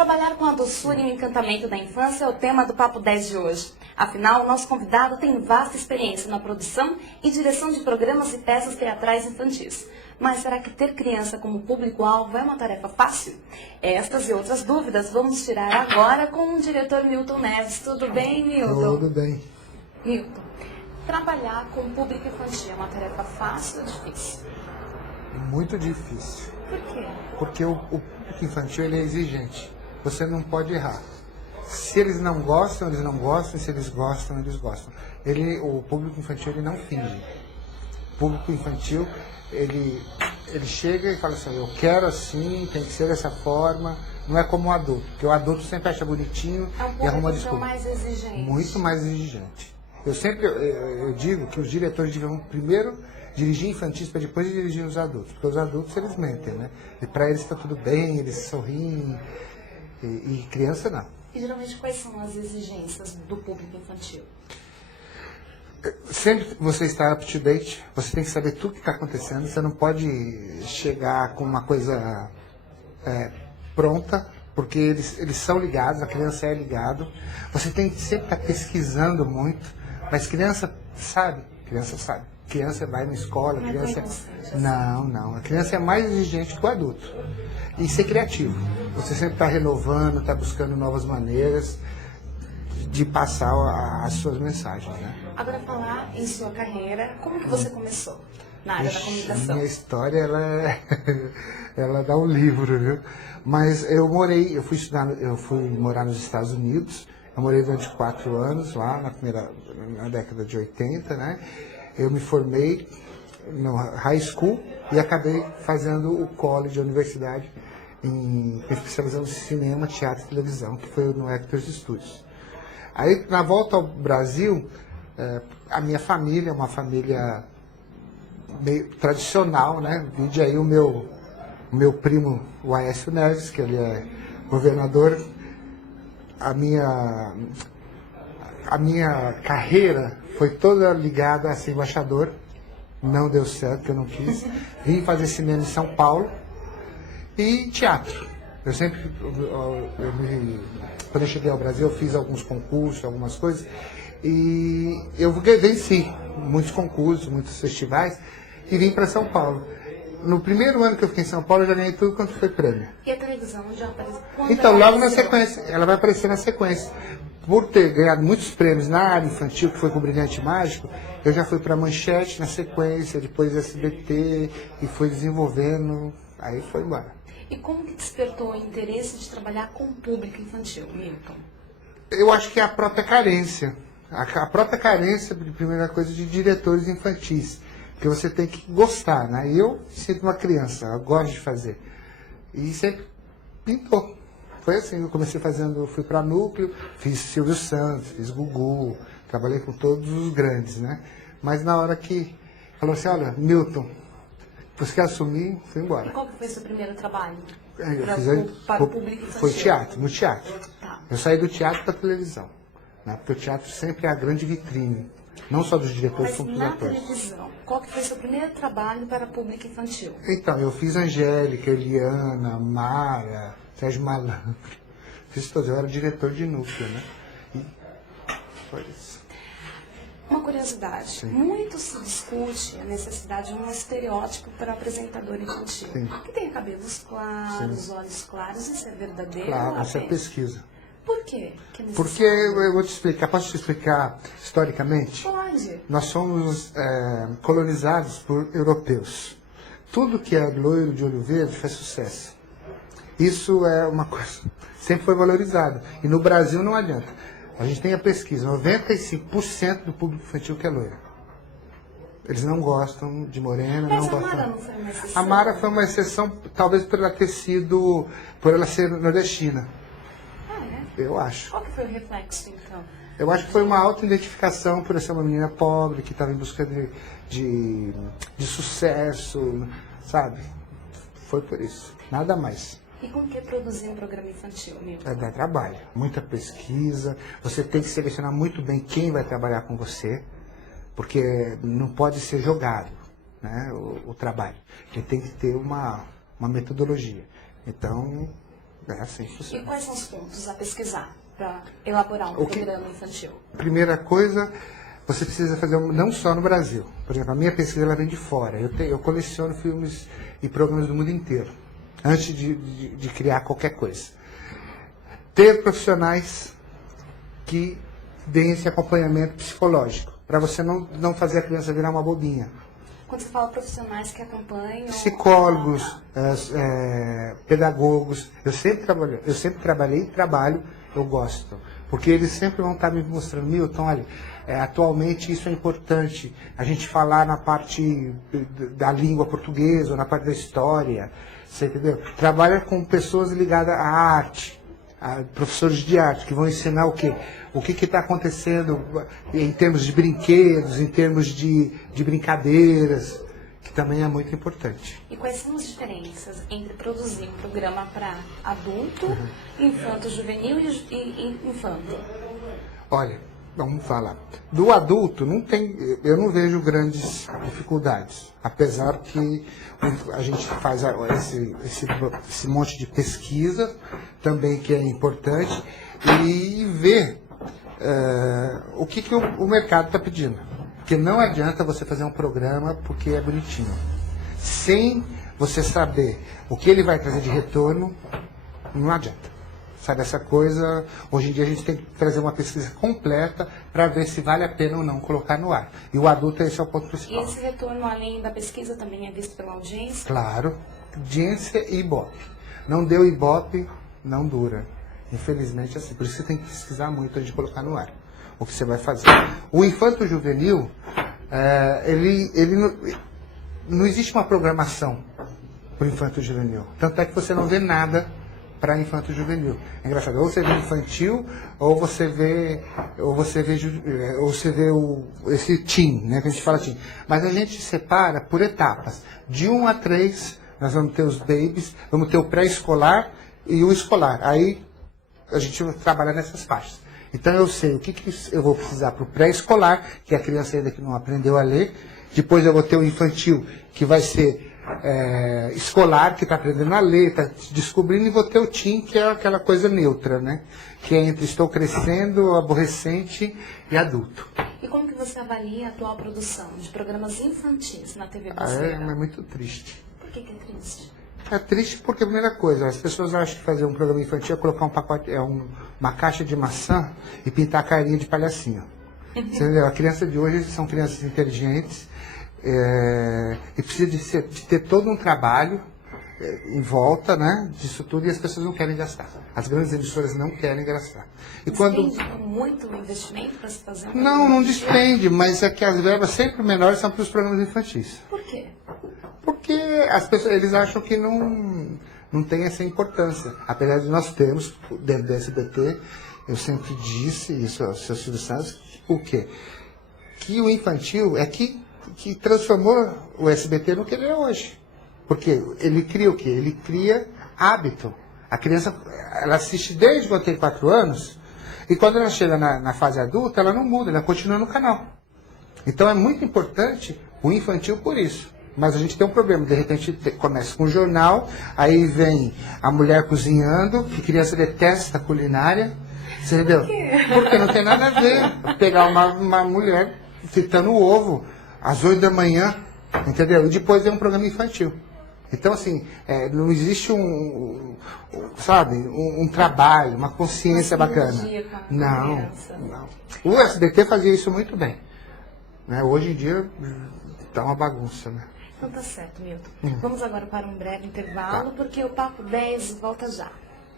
Trabalhar com a doçura e o encantamento da infância é o tema do Papo 10 de hoje. Afinal, o nosso convidado tem vasta experiência na produção e direção de programas e peças teatrais infantis. Mas será que ter criança como público-alvo é uma tarefa fácil? Estas e outras dúvidas vamos tirar agora com o diretor Milton Neves. Tudo bem, Milton? Tudo bem. Milton, trabalhar com o público infantil é uma tarefa fácil ou difícil? Muito difícil. Por quê? Porque o público infantil ele é exigente. Você não pode errar. Se eles não gostam, eles não gostam. Se eles gostam, eles gostam. O público infantil ele não finge. O público infantil ele chega e fala assim: eu quero assim, tem que ser dessa forma. Não é como o adulto, porque o adulto sempre acha bonitinho e arruma desculpa. Mais exigente. Muito mais exigente. Eu digo que os diretores deviam primeiro dirigir infantis para depois dirigir os adultos, porque os adultos eles mentem, né? E para eles está tudo bem, eles sorriem, e criança não. E geralmente quais são as exigências do público infantil? Sempre você está up to date, você tem que saber tudo que está acontecendo, você não pode chegar com uma coisa pronta, porque eles são ligados, a criança é ligado. Você tem que sempre estar pesquisando muito, mas criança sabe. Criança vai na escola, criança... Não. A criança é mais exigente que o adulto. E ser criativo. Você sempre está renovando, está buscando novas maneiras de passar as suas mensagens, né? Agora, falar em sua carreira, como que você começou na área da comunicação? Minha história, ela dá um livro, viu? Mas eu fui morar nos Estados Unidos. Eu morei durante 4 anos lá, na década de 80, né? Eu me formei no high school e acabei fazendo o college, a universidade, me especializando em cinema, teatro e televisão, que foi no Actors Studios. Aí, na volta ao Brasil, a minha família é uma família meio tradicional, né? Vide aí o meu primo, o Aécio Neves, que ele é governador. A minha carreira foi toda ligada a ser embaixador. Não deu certo, eu não quis. Vim fazer cinema em São Paulo e teatro. Eu sempre, quando eu cheguei ao Brasil, eu fiz alguns concursos, algumas coisas, e eu venci muitos concursos, muitos festivais, e vim para São Paulo. No primeiro ano que eu fiquei em São Paulo, eu já ganhei tudo quanto foi prêmio. E a televisão já apareceu? Então, logo na sequência, ela vai aparecer na sequência. Por ter ganhado muitos prêmios na área infantil, que foi com o Brilhante Mágico, eu já fui para Manchete na sequência, depois SBT, e fui desenvolvendo, aí foi embora. E como que despertou o interesse de trabalhar com o público infantil, Milton? Eu acho que é a própria carência. A própria carência, primeira coisa, de diretores infantis. Porque você tem que gostar, né? Eu sinto uma criança, eu gosto de fazer. E sempre pintou. Foi assim, eu fui para Núcleo, fiz Silvio Santos, fiz Gugu, trabalhei com todos os grandes, né? Mas na hora que falou assim: olha, Milton, você quer assumir? Fui embora. E qual que foi o seu primeiro trabalho? Para o público infantil? Foi teatro, no teatro. Tá. Eu saí do teatro para a televisão, né? Porque o teatro sempre é a grande vitrine, não só dos diretores, como dos atores. Na televisão, qual que foi o seu primeiro trabalho para público infantil? Então, eu fiz Angélica, Eliana, Mara, Sérgio Malandro. Fiz todos, eu era diretor de núcleo, né? E foi isso. Uma curiosidade, Sim. Muito se discute a necessidade de um estereótipo para apresentador infantil. Sim. Que tenha cabelos claros, olhos claros, isso é verdadeiro? Claro, isso é pesquisa. Por quê? Porque eu vou te explicar, posso te explicar historicamente? Pode. Nós somos colonizados por europeus. Tudo que é loiro de olho verde faz sucesso. Isso é uma coisa, sempre foi valorizado. E no Brasil não adianta. A gente tem a pesquisa, 95% do público infantil que é loiro. Eles não gostam de morena, Mas não a gostam. Mara não foi uma exceção? A Mara foi uma exceção, talvez por ela ser nordestina. Ah, é? Eu acho. Qual que foi o reflexo, então? Eu acho que foi uma auto-identificação por ser uma menina pobre, que estava em busca de sucesso, sabe? Foi por isso, nada mais. E como que é produzir um programa infantil, Milton? Dá trabalho, muita pesquisa, você tem que selecionar muito bem quem vai trabalhar com você, porque não pode ser jogado, né, o trabalho. Ele tem que ter uma metodologia. Então, É assim que E funciona. quais são os pontos a pesquisar para elaborar um programa infantil? Primeira coisa, você precisa fazer, não só no Brasil. Por exemplo, a minha pesquisa ela vem de fora. Eu coleciono filmes e programas do mundo inteiro, antes de criar qualquer coisa. Ter profissionais que deem esse acompanhamento psicológico, para você não fazer a criança virar uma bobinha. Quando você fala profissionais que acompanham... Psicólogos, pedagogos. Eu sempre trabalhei e trabalho, eu gosto. Porque eles sempre vão estar me mostrando, Milton, olha, atualmente isso é importante. A gente falar na parte da língua portuguesa, ou na parte da história, você entendeu? Trabalha com pessoas ligadas à arte, professores de arte, que vão ensinar o quê? O que está acontecendo em termos de brinquedos, em termos de brincadeiras, que também é muito importante. E quais são as diferenças entre produzir um programa para adulto, infanto-juvenil e infanto? Olha, vamos falar. Do adulto, eu não vejo grandes dificuldades. Apesar que a gente faz esse monte de pesquisa, também que é importante, e ver o que o mercado está pedindo. Porque não adianta você fazer um programa porque é bonitinho. Sem você saber o que ele vai trazer de retorno, não adianta. Sabe, essa coisa, hoje em dia a gente tem que trazer uma pesquisa completa para ver se vale a pena ou não colocar no ar. E o adulto, esse é o ponto principal. E esse retorno, além da pesquisa, também é visto pela audiência? Claro, audiência e Ibope. Não deu Ibope, não dura. Infelizmente, assim. Por isso você tem que pesquisar muito antes de colocar no ar o que você vai fazer. O infanto-juvenil, não existe uma programação para o infanto-juvenil. Tanto é que você não vê nada para infanto-juvenil. É engraçado, ou você vê infantil, ou você vê esse teen, né, que a gente fala teen. Mas a gente separa por etapas. De 1 a 3, nós vamos ter os babies, vamos ter o pré-escolar e o escolar. Aí a gente vai trabalhar nessas faixas. Então eu sei o que eu vou precisar para o pré-escolar, que é a criança ainda que não aprendeu a ler. Depois eu vou ter o infantil, que vai ser escolar, que está aprendendo a ler, está descobrindo, e vou ter o teen, que é aquela coisa neutra, né? Que é entre estou crescendo, aborrecente e adulto. E como que você avalia a atual produção de programas infantis na TV É brasileira? muito triste. Por que é triste? É triste porque, primeira coisa, as pessoas acham que fazer um programa infantil é colocar uma caixa de maçã e pintar a carinha de palhacinho. Você entendeu? A criança de hoje são crianças inteligentes, e precisa de ter todo um trabalho em volta, né, disso tudo, e as pessoas não querem gastar. As grandes emissoras não querem gastar. E Despende muito investimento para se fazer um programa Não infantil? despende, mas é que as verbas sempre menores são para os programas infantis. Por quê? Porque as pessoas, eles acham que não tem essa importância. Apesar de nós termos, dentro do SBT, eu sempre disse isso ao seu Silvio Santos, o quê? Que o infantil é que transformou o SBT no que ele é hoje. Porque ele cria o quê? Ele cria hábito. A criança, ela assiste desde quando tem 4 anos, e quando ela chega na fase adulta, ela não muda, ela continua no canal. Então é muito importante o infantil por isso. Mas a gente tem um problema, de repente começa com o jornal, aí vem a mulher cozinhando, que criança detesta a culinária, você entendeu? Porque não tem nada a ver pegar uma mulher fritando o ovo às 8 da manhã, entendeu? E depois vem um programa infantil. Então, assim, não existe um trabalho, uma consciência bacana. Não. O SBT fazia isso muito bem. Né? Hoje em dia, tá uma bagunça, né? Então tá certo, Milton. Vamos agora para um breve intervalo, porque o Papo 10 volta já.